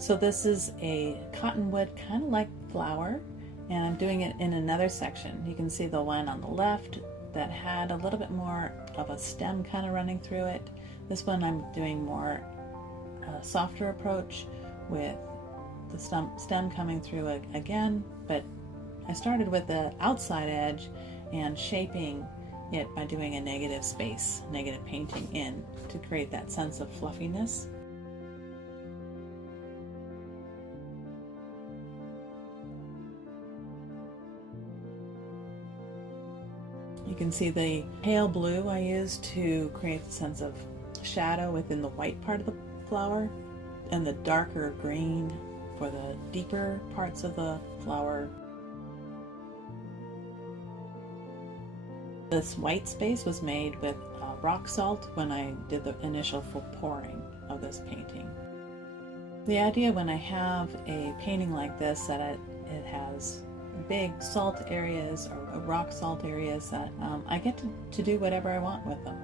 So this is a cottonwood kind of like flower, and I'm doing it in another section. You can see the one on the left that had a little bit more of a stem kind of running through it. This one I'm doing more softer approach with the stem coming through it again, but I started with the outside edge and shaping it by doing a negative space, negative painting in to create that sense of fluffiness. You can see the pale blue I used to create the sense of shadow within the white part of the flower, and the darker green for the deeper parts of the flower. This white space was made with rock salt when I did the initial pouring of this painting. The idea when I have a painting like this that it has big salt areas or rock salt areas that I get to do whatever I want with them.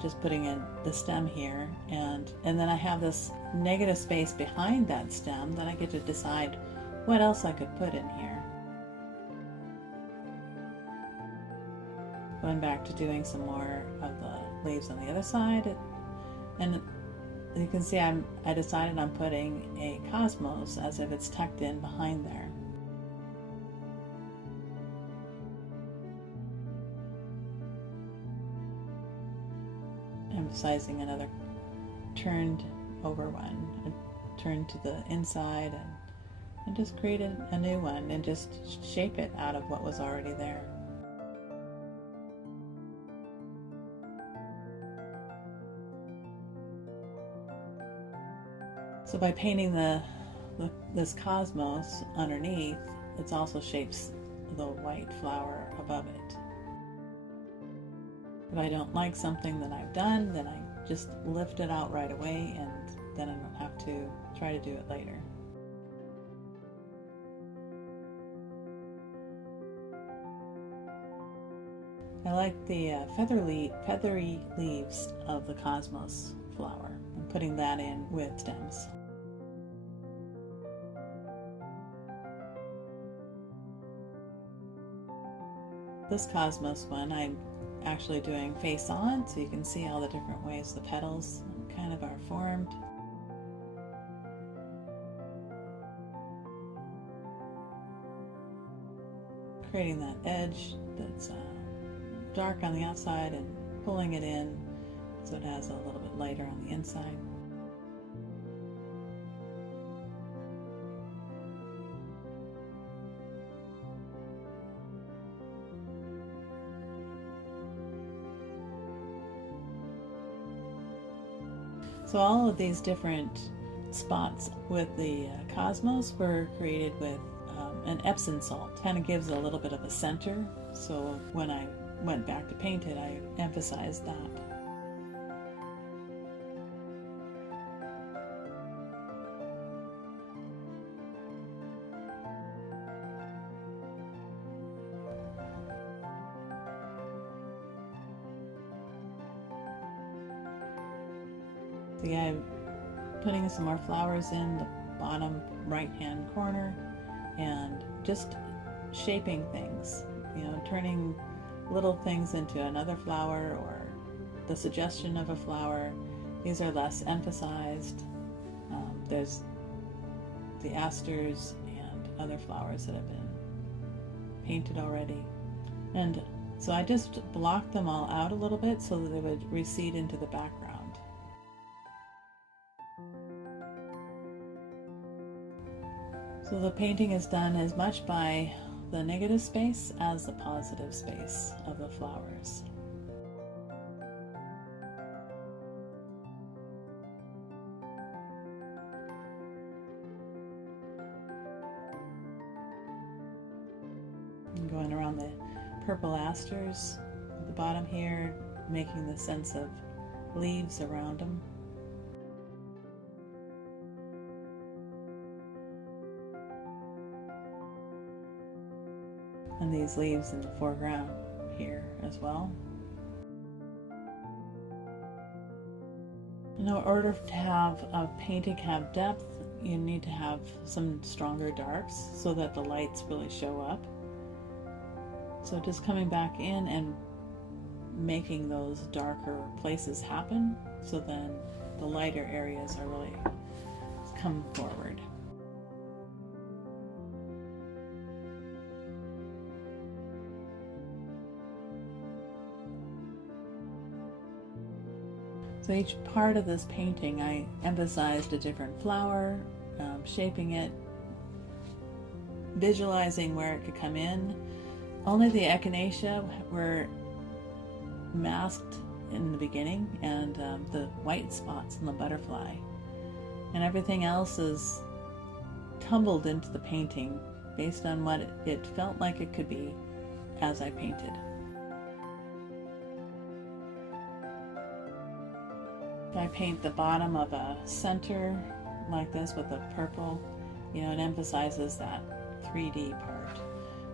Just putting in the stem here, and then I have this negative space behind that stem that I get to decide what else I could put in here. Going back to doing some more of the leaves on the other side, and you can see I decided on putting a cosmos as if it's tucked in behind there. Emphasizing another turned over one, turned to the inside, and just created a new one and just shape it out of what was already there. So by painting this cosmos underneath, it also shapes the white flower above it. If I don't like something that I've done, then I just lift it out right away, and then I don't have to try to do it later. I like the feathery leaves of the cosmos flower. I'm putting that in with stems. This cosmos one I'm actually doing face on, so you can see all the different ways the petals kind of are formed. Creating that edge that's dark on the outside and pulling it in so it has a little bit lighter on the inside. So all of these different spots with the cosmos were created with an Epsom salt. Kind of gives a little bit of a center, so when I went back to paint it, I emphasized that. See, I'm putting some more flowers in the bottom right hand corner and just shaping things, you know, turning little things into another flower or the suggestion of a flower. These are less emphasized. There's the asters and other flowers that have been painted already. And so I just blocked them all out a little bit so that they would recede into the background. So the painting is done as much by the negative space as the positive space of the flowers. I'm going around the purple asters at the bottom here, making the sense of leaves around them. And these leaves in the foreground here as well. In order to have a painting have depth, you need to have some stronger darks so that the lights really show up. So just coming back in and making those darker places happen, so then the lighter areas are really come forward. So each part of this painting, I emphasized a different flower, shaping it, visualizing where it could come in. Only the echinacea were masked in the beginning, and the white spots in the butterfly. And everything else is tumbled into the painting based on what it felt like it could be as I painted. If I paint the bottom of a center like this with a purple, it emphasizes that 3D part.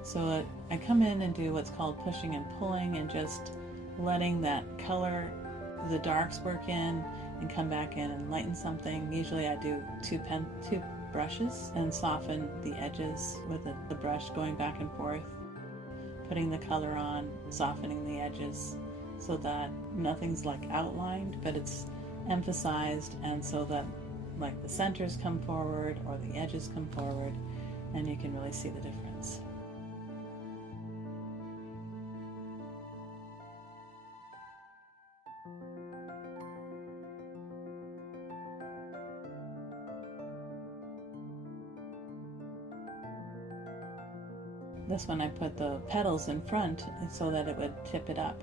So I come in and do what's called pushing and pulling, and just letting that color, the darks work in and come back in and lighten something. Usually I do two brushes and soften the edges with the brush going back and forth, putting the color on, softening the edges so that nothing's like outlined, but it's emphasized, and so that like the centers come forward or the edges come forward, and you can really see the difference. This one I put the petals in front so that it would tip it up.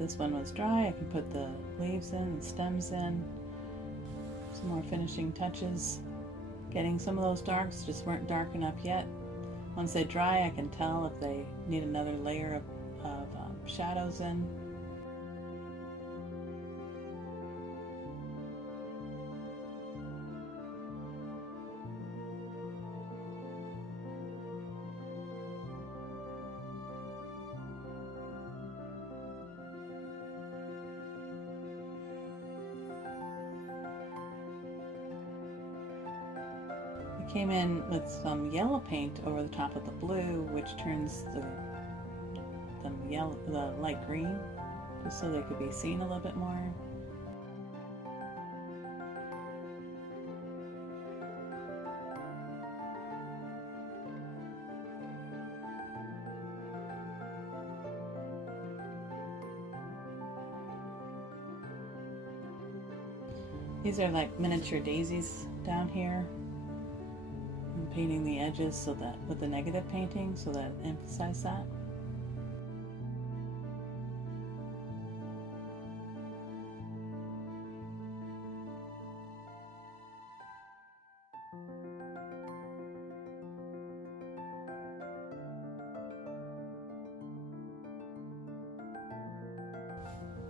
This one was dry. I can put the leaves in, the stems in, some more finishing touches. Getting some of those darks just weren't dark enough yet. Once they dry, I can tell if they need another layer of shadows in. Came in with some yellow paint over the top of the blue, which turns the light green, just so they could be seen a little bit more. These are like miniature daisies down here. I'm painting the edges so that with the negative painting, so that emphasize that.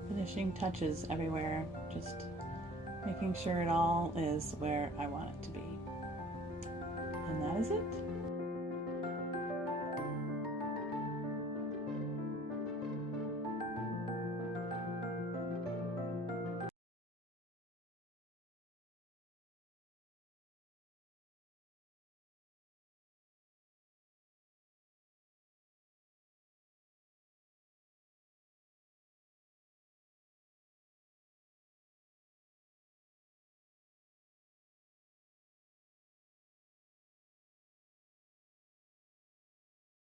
Finishing touches everywhere, just making sure it all is where I want it to be. And that is it.